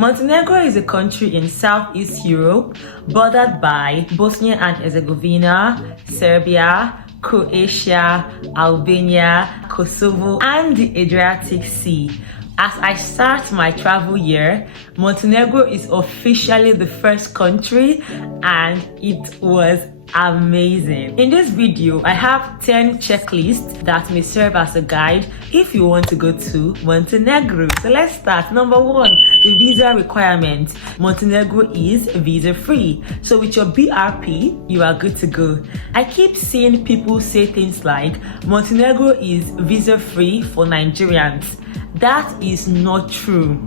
Montenegro is a country in Southeast Europe, bordered by Bosnia and Herzegovina, Serbia, Croatia, Albania, Kosovo, and the Adriatic Sea. As I start my travel year, Montenegro is officially the first country, and it was amazing. In this video, I have 10 checklists that may serve as a guide if you want to go to Montenegro. So let's start. Number 1, the visa requirement. Montenegro is visa free. So with your BRP, you are good to go. I keep seeing people say things like Montenegro is visa free for Nigerians. That is not true.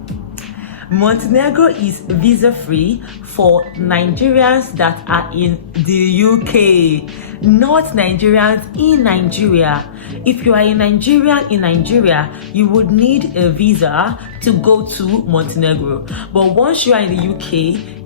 Montenegro is visa-free for Nigerians that are in the UK, not Nigerians in Nigeria. If you are a Nigerian in Nigeria, you would need a visa to go to Montenegro. But once you are in the UK,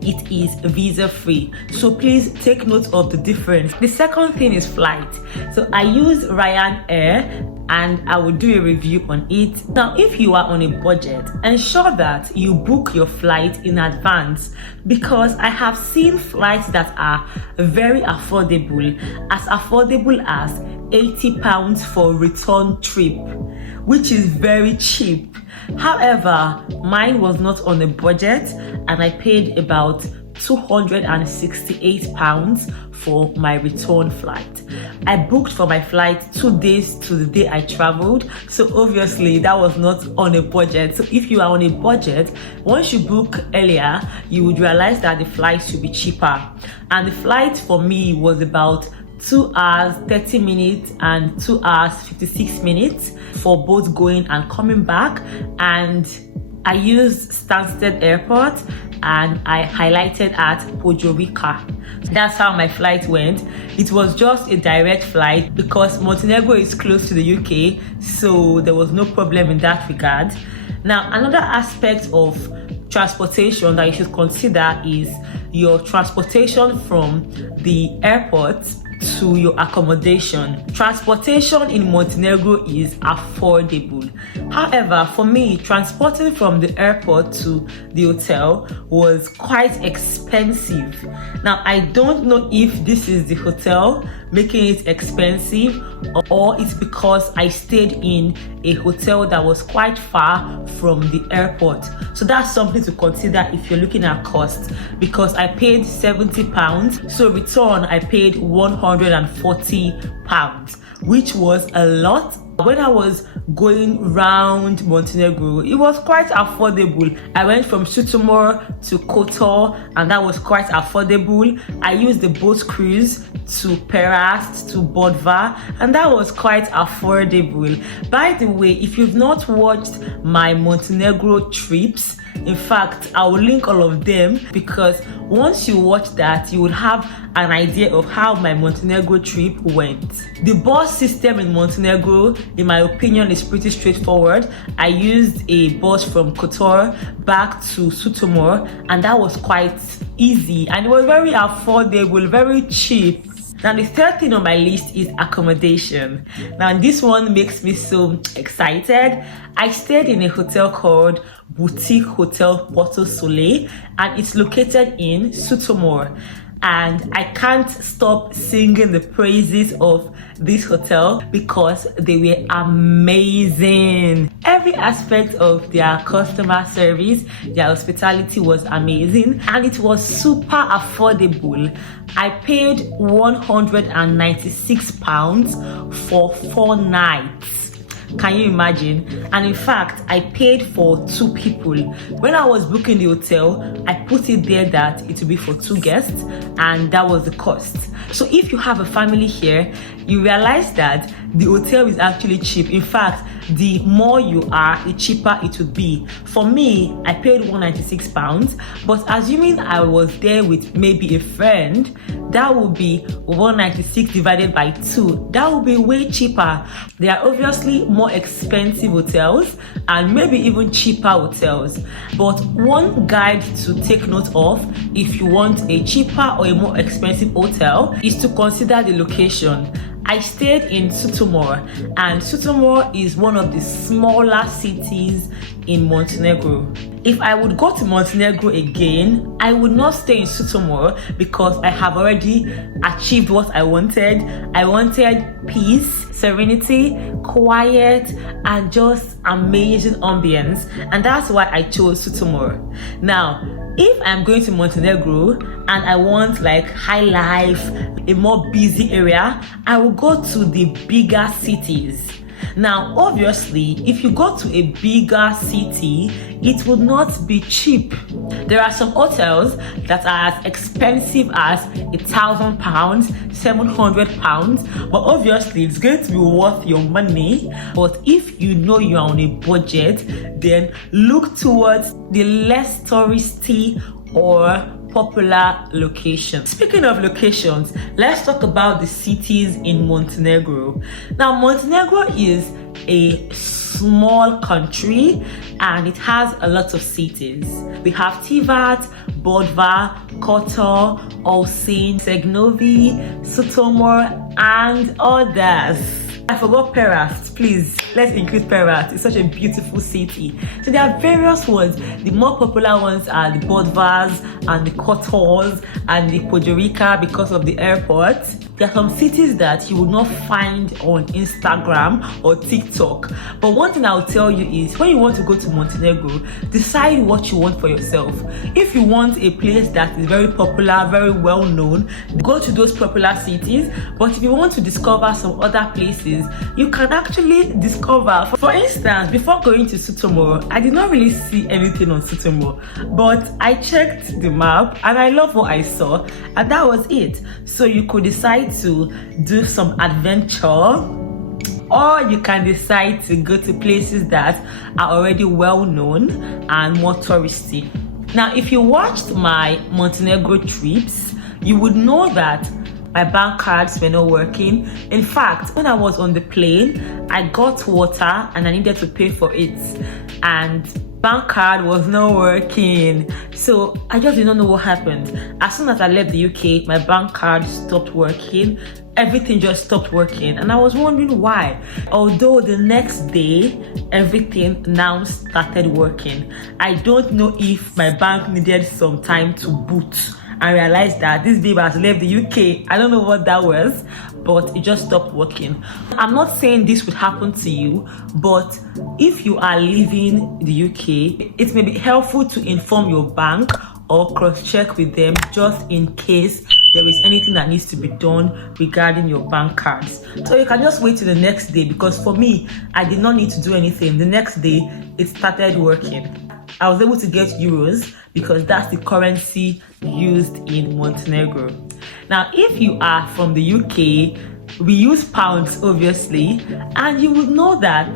it is visa-free. So please take note of the difference. The second thing is flight. So I use Ryanair, and I will do a review on it. Now, if you are on a budget, ensure that you book your flight in advance, because I have seen flights that are very affordable as £80 for return trip, which is very cheap. However, mine was not on a budget, and I paid about £268 for my return flight. I booked for my flight 2 days to the day I traveled, so obviously that was not on a budget. So if you are on a budget, once you book earlier, you would realize that the flight should be cheaper. And the flight for me was about 2 hours 30 minutes and 2 hours 56 minutes for both going and coming back. And I used Stansted Airport, and I highlighted at Podgorica. That's how my flight went. It was just a direct flight because Montenegro is close to the UK, so there was no problem in that regard. Now, another aspect of transportation that you should consider is your transportation from the airport to your accommodation. Transportation in Montenegro is affordable. However, for me, transporting from the airport to the hotel was quite expensive. Now, I don't know if this is the hotel making it expensive, or it's because I stayed in a hotel that was quite far from the airport. So that's something to consider if you're looking at cost, because I paid £70, so return I paid £140, which was a lot. When I was going round Montenegro, it was quite affordable. I went from Sutomor to Kotor, and that was quite affordable. I used the boat cruise to Perast to Bodva, and that was quite affordable. By the way, if you've not watched my Montenegro trips, in fact, I will link all of them, because once you watch that, you will have an idea of how my Montenegro trip went. The bus system in Montenegro, in my opinion, is pretty straightforward. I used a bus from Kotor back to Sutomor, and that was quite easy, and it was very affordable, very cheap. Now, the third thing on my list is accommodation. Now, this one makes me so excited. I stayed in a hotel called Boutique Hotel Porto Soleil, and it's located in Sutomor. And I can't stop singing the praises of this hotel because they were amazing. Every aspect of their customer service, their hospitality was amazing, and it was super affordable. I paid £196 for 4 nights. Can you imagine? And in fact, I paid for 2 people. When I was booking the hotel, I put it there that it will be for 2 guests, and that was the cost. So if you have a family here, you realize that the hotel is actually cheap. In fact, the more you are, the cheaper it would be. For me, I paid £196, but assuming I was there with maybe a friend, that would be 196 divided by 2. That would be way cheaper. There are obviously more expensive hotels and maybe even cheaper hotels. But one guide to take note of if you want a cheaper or a more expensive hotel is to consider the location. I stayed in Sutomor, and Sutomor is one of the smaller cities in Montenegro. if I would go to Montenegro again, I would not stay in Sutomor because I have already achieved what I wanted. I wanted peace, serenity, quiet, and just amazing ambience, and that's why I chose Sutomor. Now, if I'm going to Montenegro and I want like high life, a more busy area, I will go to the bigger cities. Now, obviously, if you go to a bigger city, it would not be cheap. There are some hotels that are as expensive as £1,000, £700, but obviously it's going to be worth your money. But if you know you're on a budget, then look towards the less touristy or popular locations. Speaking of locations, let's talk about the cities in Montenegro. Now, Montenegro is a small country and it has a lot of cities. We have Tivat, Bodvar, Kotor, Olsin, Segnovi, Sutomor, and others. I forgot Perast. Please, let's include Perast. It's such a beautiful city. So there are various ones. The more popular ones are the Bodvars and the Kotors and the Podgorica because of the airport. There are some cities that you will not find on Instagram or TikTok. But one thing I'll tell you is when you want to go to Montenegro, decide what you want for yourself. If you want a place that is very popular, very well known, go to those popular cities. But if you want to discover some other places, you can actually discover. For instance, before going to Sutomor, I did not really see anything on Sutomor, but I checked the map and I love what I saw, and that was it. So you could decide to do some adventure, or you can decide to go to places that are already well known and more touristy. Now, if you watched my Montenegro trips, you would know that my bank cards were not working. In fact, when I was on the plane, I got water and I needed to pay for it, and bank card was not working. So I just did not know what happened. As soon as I left the UK, my bank card stopped working. Everything just stopped working, and I was wondering why. Although the next day, everything now started working. I don't know if my bank needed some time to boot. I realized that this babe has left the UK. I don't know what that was, but it just stopped working. I'm not saying this would happen to you, but if you are leaving the UK, it may be helpful to inform your bank or cross-check with them just in case there is anything that needs to be done regarding your bank cards. So you can just wait till the next day, because for me, I did not need to do anything. The next day, it started working. I was able to get euros because that's the currency used in Montenegro. Now, if you are from the UK, we use pounds, obviously, and you would know that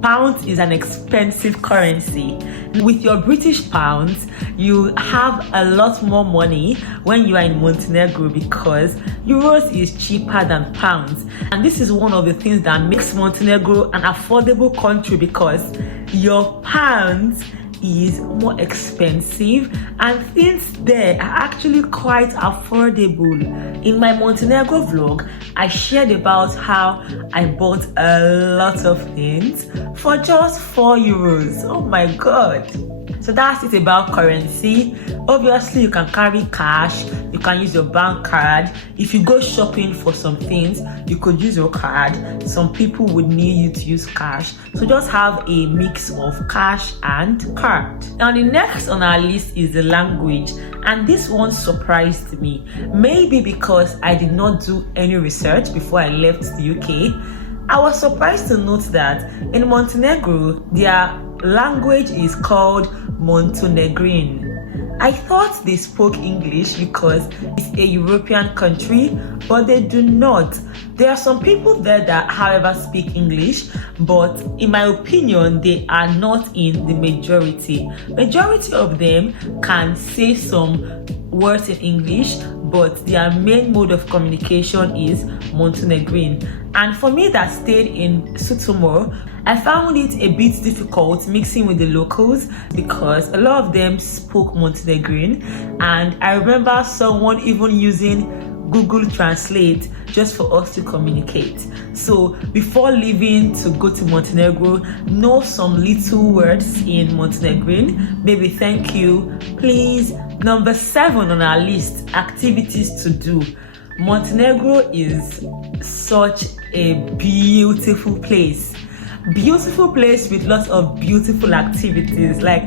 pounds is an expensive currency. With your British pounds, you have a lot more money when you are in Montenegro because euros is cheaper than pounds. And this is one of the things that makes Montenegro an affordable country, because your pounds is more expensive and things there are actually quite affordable. In my Montenegro vlog, I shared about how I bought a lot of things for just €4. Oh my god. So that's it about currency. Obviously, you can carry cash, you can use your bank card. If you go shopping for some things, you could use your card. Some people would need you to use cash. So just have a mix of cash and card. Now, the next on our list is the language. And this one surprised me. Maybe because I did not do any research before I left the UK. I was surprised to note that in Montenegro, their language is called Montenegrin. I thought they spoke English because it's a European country, but they do not. There are some people there that, however, speak English, but in my opinion, they are not in the majority. Majority of them can say some words in English, but their main mode of communication is Montenegrin. And for me that stayed in Sutomor, I found it a bit difficult mixing with the locals because a lot of them spoke Montenegrin, and I remember someone even using Google Translate just for us to communicate. So before leaving to go to Montenegro, know some little words in Montenegrin. Maybe thank you, please. Number 7 on our list, activities to do. Montenegro is such a beautiful place. Beautiful place with lots of beautiful activities. Like,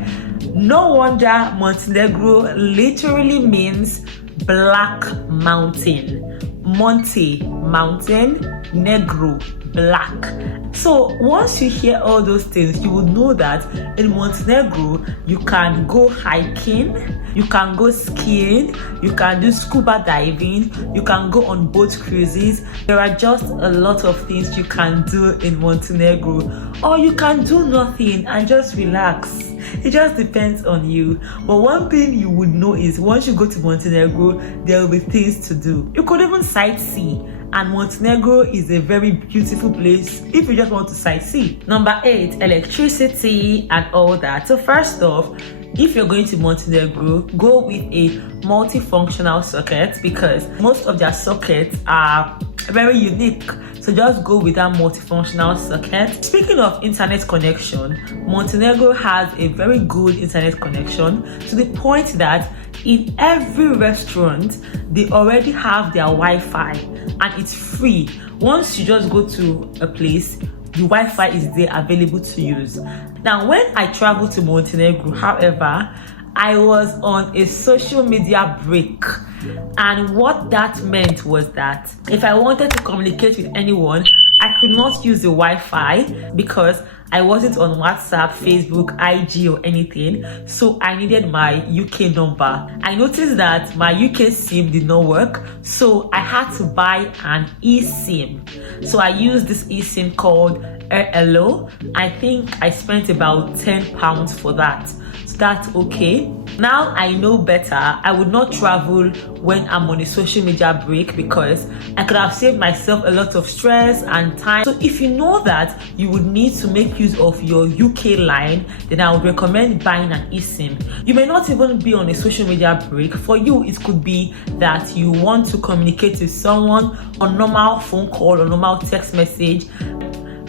no wonder Montenegro literally means black mountain. Monte, mountain, negro, black. So once you hear all those things, you will know that in Montenegro you can go hiking, you can go skiing, you can do scuba diving, you can go on boat cruises. There are just a lot of things you can do in Montenegro, or you can do nothing and just relax. It just depends on you. But one thing you would know is once you go to Montenegro, there will be things to do. You could even sightsee, and Montenegro is a very beautiful place if you just want to sightsee. Number 8, electricity and all that. So first off, if you're going to Montenegro, go with a multifunctional socket because most of their sockets are very unique. So just go with that multifunctional socket. Speaking of internet connection, Montenegro has a very good internet connection to the point that in every restaurant they already have their Wi-Fi and it's free. Once you just go to a place, the Wi-Fi is there available to use. Now, when I traveled to Montenegro, however, I was on a social media break. And what that meant was that if I wanted to communicate with anyone, I could not use the Wi-Fi because I wasn't on WhatsApp, Facebook, IG or anything. So I needed my UK number. I noticed that my UK SIM did not work. So I had to buy an eSIM. So I used this eSIM called Hello. I think I spent about £10 for that. So that's okay. Now I know better. I would not travel when I'm on a social media break because I could have saved myself a lot of stress and time. So if you know that you would need to make use of your UK line, then I would recommend buying an eSIM. You may not even be on a social media break. For you, it could be that you want to communicate with someone on normal phone call or normal text message.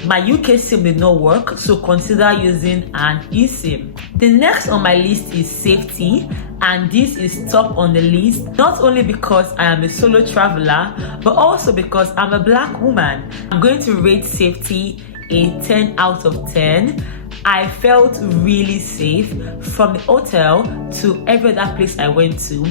My UK SIM did not work, so consider using an eSIM. The next on my list is safety, and this is top on the list not only because I am a solo traveler, but also because I'm a black woman. I'm going to rate safety a 10 out of 10. I felt really safe from the hotel to every other place I went to.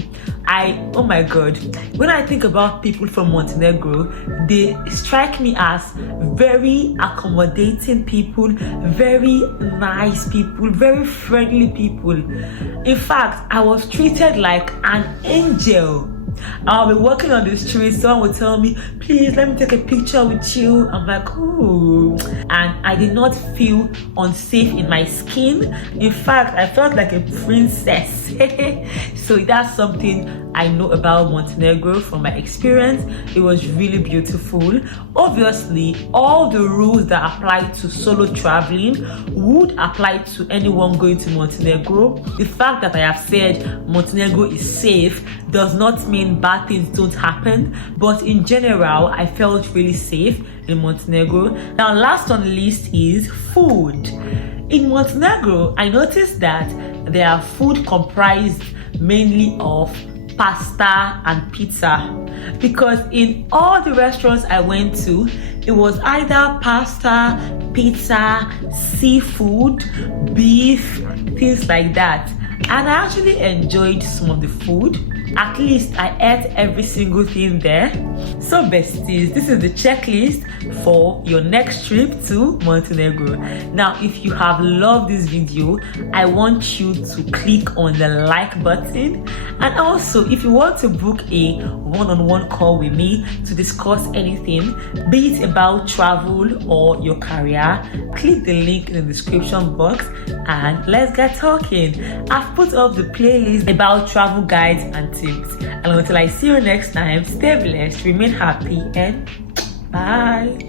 Oh my god, when I think about people from Montenegro, they strike me as very accommodating people, very nice people, very friendly people. In fact, I was treated like an angel. I'll be walking on the street, someone will tell me, please let me take a picture with you. I'm like, oh. And I did not feel unsafe in my skin. In fact, I felt like a princess. So that's something I know about Montenegro from my experience. It was really beautiful. Obviously, all the rules that apply to solo traveling would apply to anyone going to Montenegro. The fact that I have said Montenegro is safe does not mean bad things don't happen, but in general, I felt really safe in Montenegro. Now, last on the list is food. In Montenegro, I noticed that their food comprised mainly of pasta and pizza, because in all the restaurants I went to, it was either pasta, pizza, seafood, beef, things like that. And I actually enjoyed some of the food. At least I ate every single thing there. So besties, this is the checklist for your next trip to Montenegro. Now, if you have loved this video, I want you to click on the like button. And also, if you want to book a one-on-one call with me to discuss anything, be it about travel or your career, click the link in the description box and let's get talking. I've put up the playlist about travel guides and tips. And until I see you next time, stay blessed, remain happy, and bye.